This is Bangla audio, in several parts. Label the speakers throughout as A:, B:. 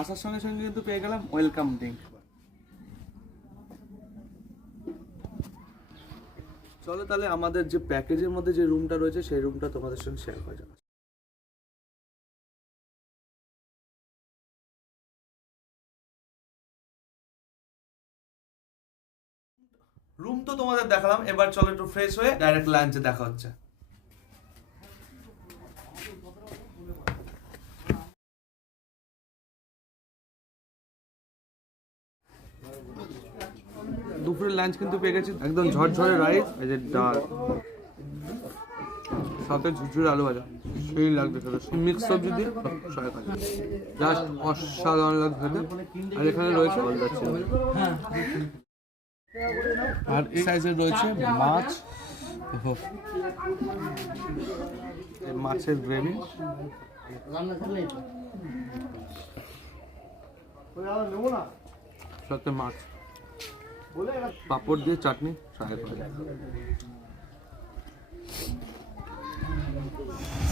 A: আসার সঙ্গে সঙ্গে কিন্তু পেয়ে গেলাম ওয়েলকাম ড্রিঙ্ক। চলো তাহলে আমাদের যে প্যাকেজের মধ্যে যে রুমটা রয়েছে, সেই রুমটা তোমাদের সঙ্গে শেয়ার করা যাবে রুম তো তোমাদের দেখালাম, এবার চলো একটু ফ্রেশ হয়ে ডাইরেক্ট লাঞ্চে দেখা হচ্ছে। দুপুরের লাঞ্চ কিন্তু পেয়ে গেছি। একদম ঝরঝরে রাইস এই যে ডাল। সাথে ঝুরঝুরে আলু ভাজা। সেই লাগবে খেতে। মিক্স সবজি দিয়ে সবাই খাবে। জাস্ট অসাধারণ লাগবে আর এখানে রয়েছে। আর এই সাইজে রয়েছে মাছ। মাছের গ্রেভি সাথে মাছ। পাপড় দিয়ে চাটনি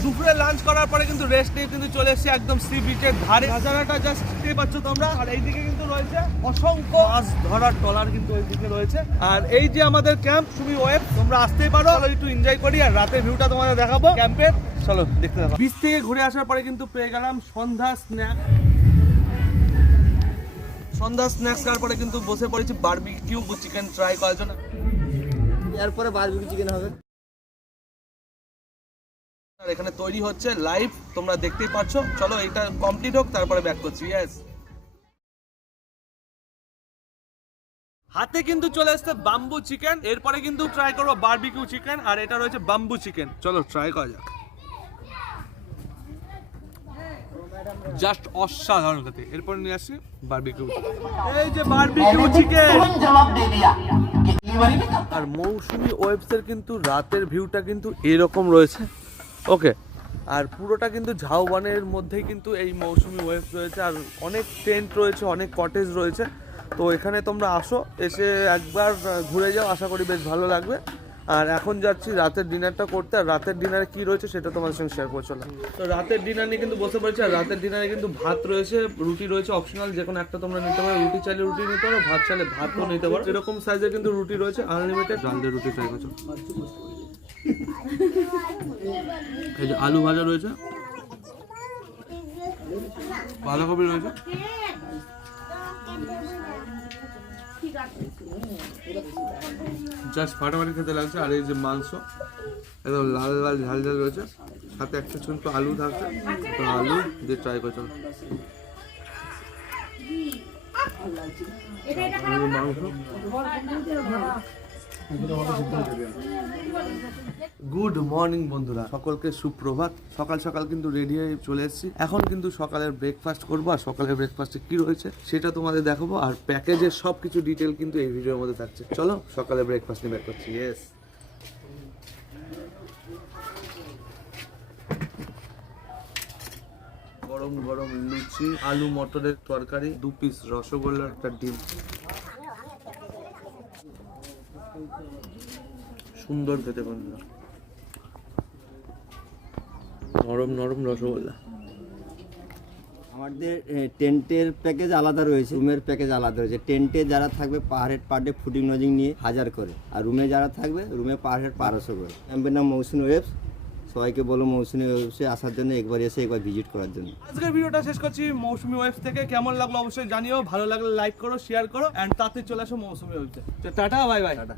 A: দুপুরে লাঞ্চ করার পরে কিন্তু রেস্ট নিয়ে কিন্তু চলে এসেছি একদম সি বিচের ধারে। হাজারাটা জাস্ট দেখতে পাচ্ছ তোমরা। আর এইদিকে কিন্তু রয়েছে অসংখ্য মাছ ধরার টলার কিন্তু ওইদিকে রয়েছে। আর এই যে আমাদের ক্যাম্প সুমি ওয়েব, তোমরা আসতেই পারো। একটু এনজয় করি আর রাতের ভিউটা তোমাদের দেখাবো। ক্যাম্পের চলো দেখতে থাকো। বিচ থেকে ঘুরে আসার পরে কিন্তু পেয়ে গেলাম সন্ধ্যা স্ন্যাক সন্ধ্যা স্ন্যাক্স খাওয়ার পরে কিন্তু বসে পড়েছি বারবিকিউ চিকেন ট্রাই করার জন্য।
B: এরপরে বারবিকিউ চিকেন হবে।
A: আর এখানে তৈরি হচ্ছে লাইভ তোমরা দেখতেই পাচ্ছ। চলো এটা কমপ্লিট হোক তারপরে ব্যাক করছি ইয়েস হাতে কিন্তু চলে আসছে বাম্বু চিকেন এরপরে কিন্তু ট্রাই করব বারবিকিউ চিকেন আর এটা রয়েছে বাম্বু চিকেন চলো ট্রাই করা যাক। জাস্ট অসাধারণ খেতে। এরপর নিয়ে আসি বারবিকিউ এই যে বারবিকিউ চিকেন আর মৌসুমি ওয়েবসের কিন্তু রাতের ভিউটা কিন্তু এরকম রয়েছে। ওকে আর পুরোটা কিন্তু ঝাউবানের মধ্যেই কিন্তু এই মৌসুমি ওয়েব রয়েছে। আর অনেক টেন্ট রয়েছে অনেক কটেজ রয়েছে। তো এখানে তোমরা আসো এসে একবার ঘুরে যাও আশা করি বেশ ভালো লাগবে। আর এখন যাচ্ছি রাতের ডিনারটা করতে আর রাতের ডিনারে কি রয়েছে সেটা তোমাদের সঙ্গে শেয়ার করে চলাম তো রাতের ডিনার নিয়ে কিন্তু বসে পড়েছি আর রাতের ডিনারে কিন্তু ভাত রয়েছে রুটি রয়েছে অপশনাল যে কোনো একটা তোমরা নিতে পারো। রুটি চাইলে রুটি নিতে পারো ভাত চাইলে ভাতও নিতে পারো। এরকম সাইজের কিন্তু রুটি রয়েছে আনলিমিটেড ডাল দিয়ে রুটি ট্রাই করছ? এই যে আলু ভাজা রয়েছে বাঁধাকপি রয়েছে। জাস্ট ফাটাফাটি খেতে লাগছে আর এই যে মাংস একদম লাল লাল ঝাল ঝাল রয়েছে। সাথে একটা ছোট আলু থাকছে তো আলু দিয়ে ট্রাই করছেন মাংস। গুড মর্নিং বন্ধুরা। সকলকে সুপ্রভাত। সকাল সকাল কিন্তু রেডি হয়ে চলে এসেছি। এখন কিন্তু সকালের ব্রেকফাস্ট করব, আর সকালের ব্রেকফাস্টে কি রয়েছে সেটা তোমাদের দেখাবো, আর প্যাকেজের সব কিছু ডিটেল কিন্তু এই ভিডিওর মধ্যে থাকছে। চলো সকালে ব্রেকফাস্ট নিয়ে বের করছি। ইয়েস গরম গরম লুচি, আলু মটরের তরকারি, দু পিস রসগোল্লা একটা ডিম। সুন্দর খেতে বন্ধুরা। নরম নরম রসগোল্লা।
B: আমাদের টেন্টের প্যাকেজ আলাদা রয়েছে। রুমের প্যাকেজ আলাদা রয়েছে। টেন্টে যারা থাকবে পাহাড়ের পাডে ফুটিং নজিং নিয়ে হাজার করে। আর রুমে যারা থাকবে, রুমে পার হেড বারোশো করে। ক্যাম্পের নাম মৌসুমী ওয়েবস। সবাইকে বলো মৌসুমী ওয়েবসে আসার জন্য একবার এসে একবার ভিজিট করার জন্য।
A: আজকের ভিডিওটা শেষ করছি। মৌসুমি ওয়েবস থেকে কেমন লাগল অবশ্যই জানিও। ভালো লাগলে লাইক করো শেয়ার করো অ্যান্ড তাতে চলে আসো মৌসুমি ওয়েবসে। Tata bye bye tata.